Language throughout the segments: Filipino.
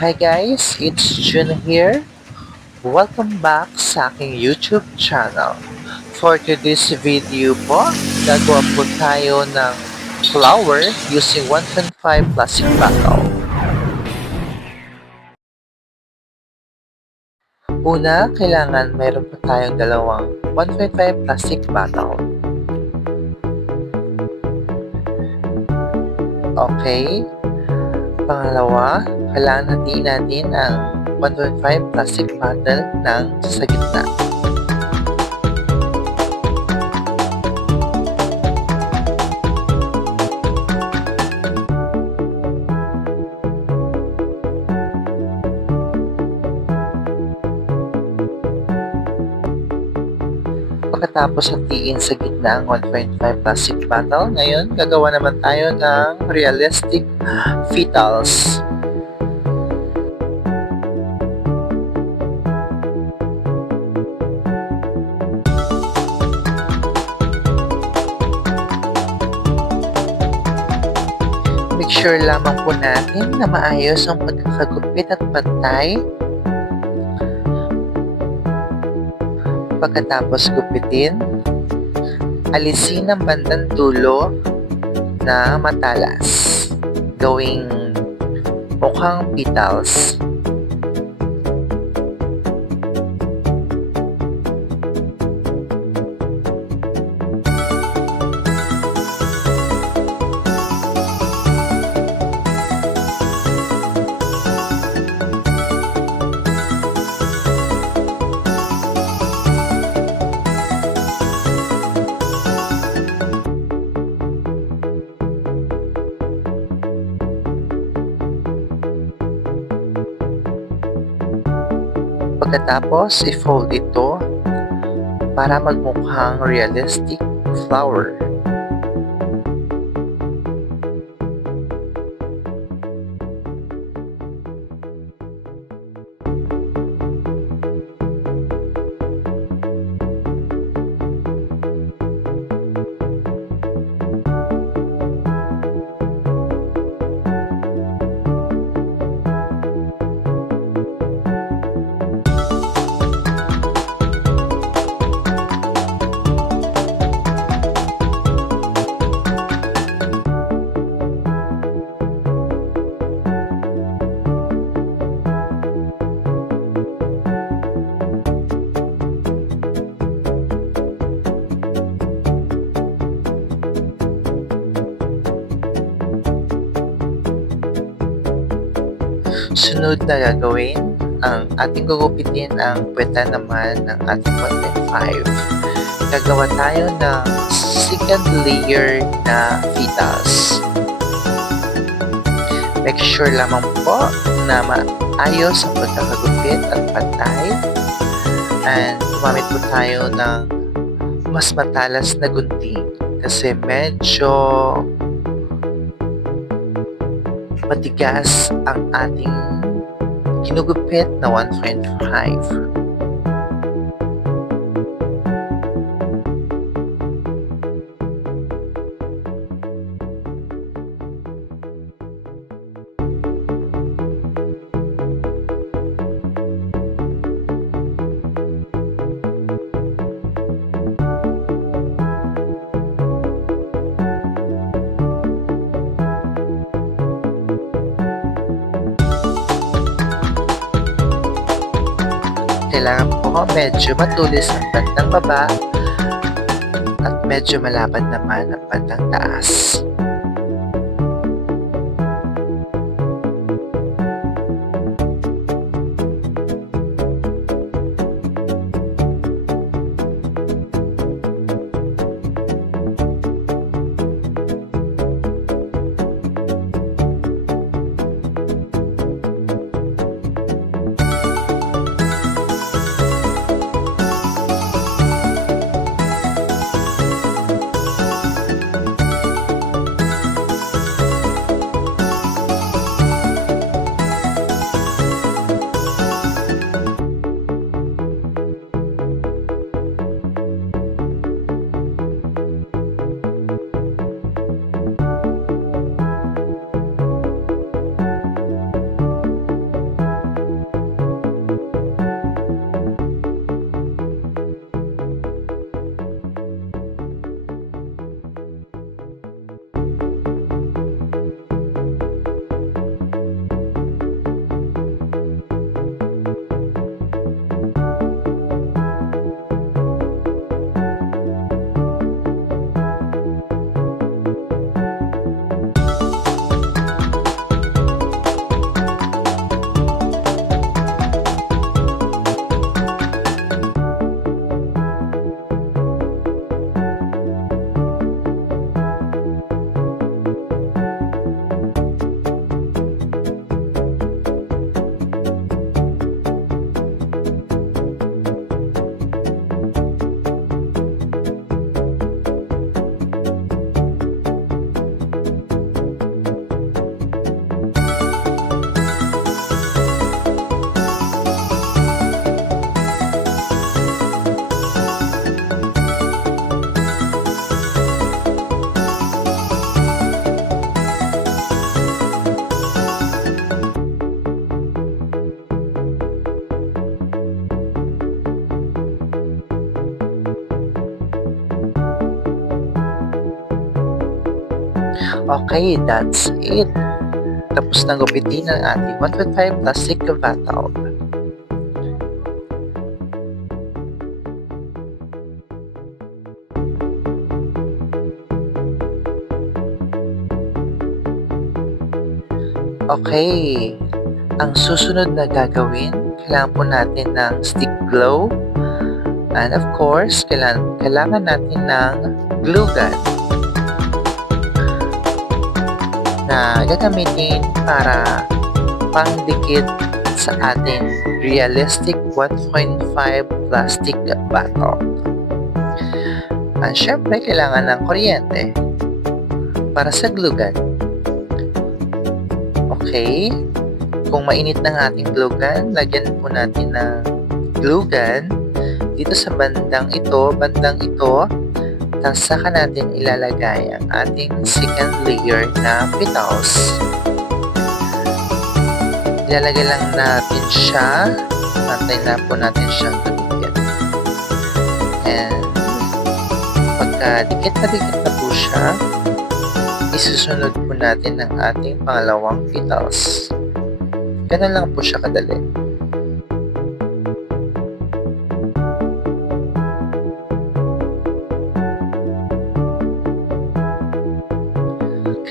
Hi guys, it's Jun here. Welcome back sa aking YouTube channel. For today's video po, gagawa po tayo ng flower using 1.5 plastic bottle. Una, kailangan mayroon po tayong dalawang 1.5 plastic bottle. Okay. Pangalawa, kailangan hatiin natin ang 1.5 plastic bottle ng sa gitna. Pagkatapos hatiin sa gitna ang 1.5 plastic bottle, ngayon gagawa naman tayo ng realistic petals. Make sure lamang po natin na maayos ang pagkakagupit at pantay. Pagkatapos gupitin, alisin ang bandang dulo na matalas, gawing mukhang petals. Pagkatapos, i-fold ito para magmukhang realistic flower. Sunod na gagawin, ang ating gugupitin ang puweta naman ng ating 1.5. Gagawa tayo ng second layer na petals. Make sure lamang po na maayos ang pagkakagupit at pantay. And gumamit po tayo ng mas matalas na gunting kasi medyo matigas ang ating ginugupit na 1.5. Kailangan po medyo matulis ang bandang baba at medyo malapad naman ang bandang taas. Okay, that's it. Tapos na gupitin ang ating 1.5 plastic bottle. Okay, ang susunod na gagawin, kailangan po natin ng stick glue. And of course, kailangan natin ng glue gun na gagamitin para pangdikit sa ating realistic 1.5 plastic bottle. At syempre, kailangan ng kuryente para sa glue gun. Okay, kung mainit ng ating glue gun, lagyan po natin ng glue gun dito sa bandang ito, tapos saka natin ilalagay ang ating second layer na petals. Ilalagay lang natin siya, pantay na po natin siyang dumikit. And pagka dikit na po siya, isusunod po natin ang ating pangalawang petals. Ganun lang po siya kadali.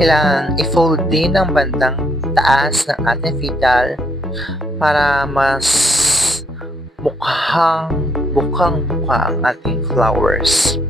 Kailangan i-fold din ang bandang taas ng ating petal para mas bukang-buka ang ating flowers.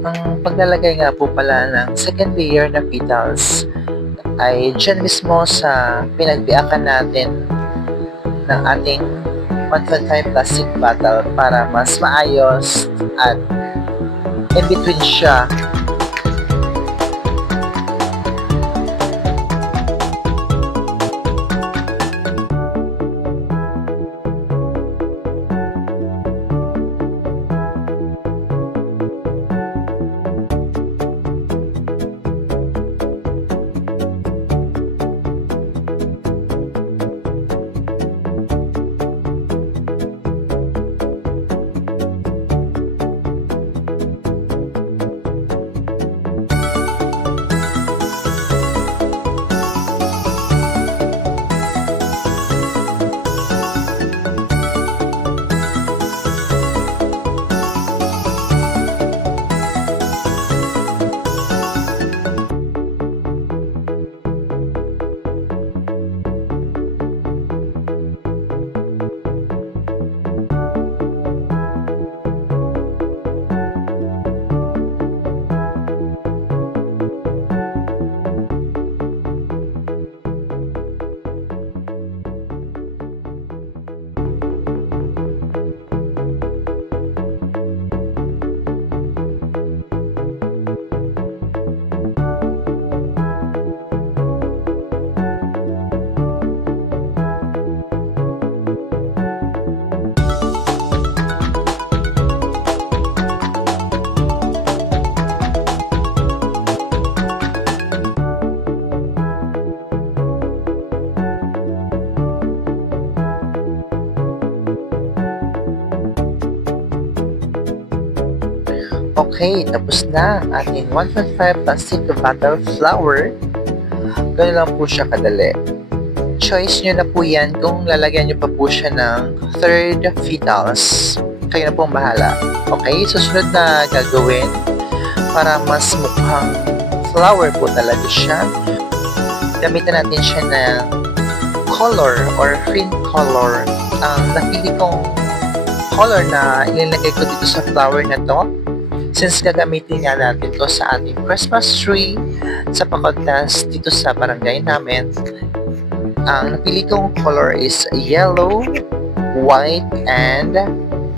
Ang paglalagay nga po pala ng second layer na petals ay dyan mismo sa pinagbiakan natin ng ating 1.5 plastic bottle para mas maayos at in between siya. Okay, tapos na ang ating 1.5 plastic bottle flower. Ganun lang po siya kadali. Choice nyo na po yan kung lalagyan nyo pa po siya ng third petals. Kayo na pong bahala. Okay, susunod na gagawin para mas mukhang flower po talaga siya. Gamitan natin siya ng color or green color. Ang napili kong color na ilalagay ko dito sa flower na to, since gagamitin nga natin to sa ating Christmas tree sa pa-contest dito sa barangay namin, ang napili kong color is yellow, white, and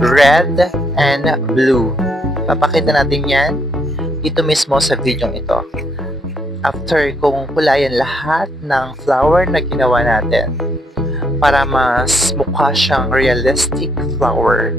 red, and blue. Papakita natin yan dito mismo sa video ito. After kung kulayan lahat ng flower na ginawa natin para mas mukha siyang realistic flower.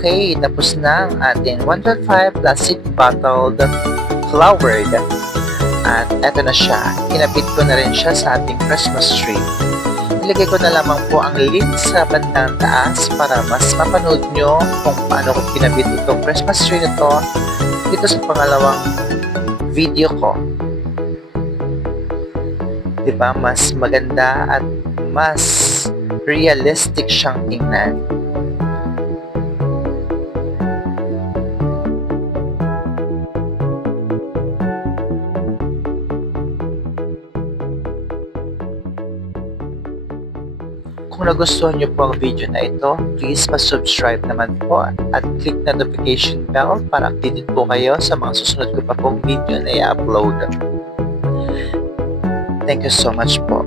Okay, tapos na ang ating 1.5 plastic bottled flowered. At eto na siya. Kinapit ko na rin siya sa ating Christmas tree. Ilagay ko na lamang po ang link sa bandang taas para mas mapanood nyo kung paano ko kinabit itong Christmas tree na to dito sa pangalawang video ko. Diba? Mas maganda at mas realistic siyang tingnan. kung nagustuhan niyo po ang video na ito, please pa-subscribe naman po at click na notification bell para updated po kayo sa mga susunod ko pa pong video na i-upload. Thank you so much po.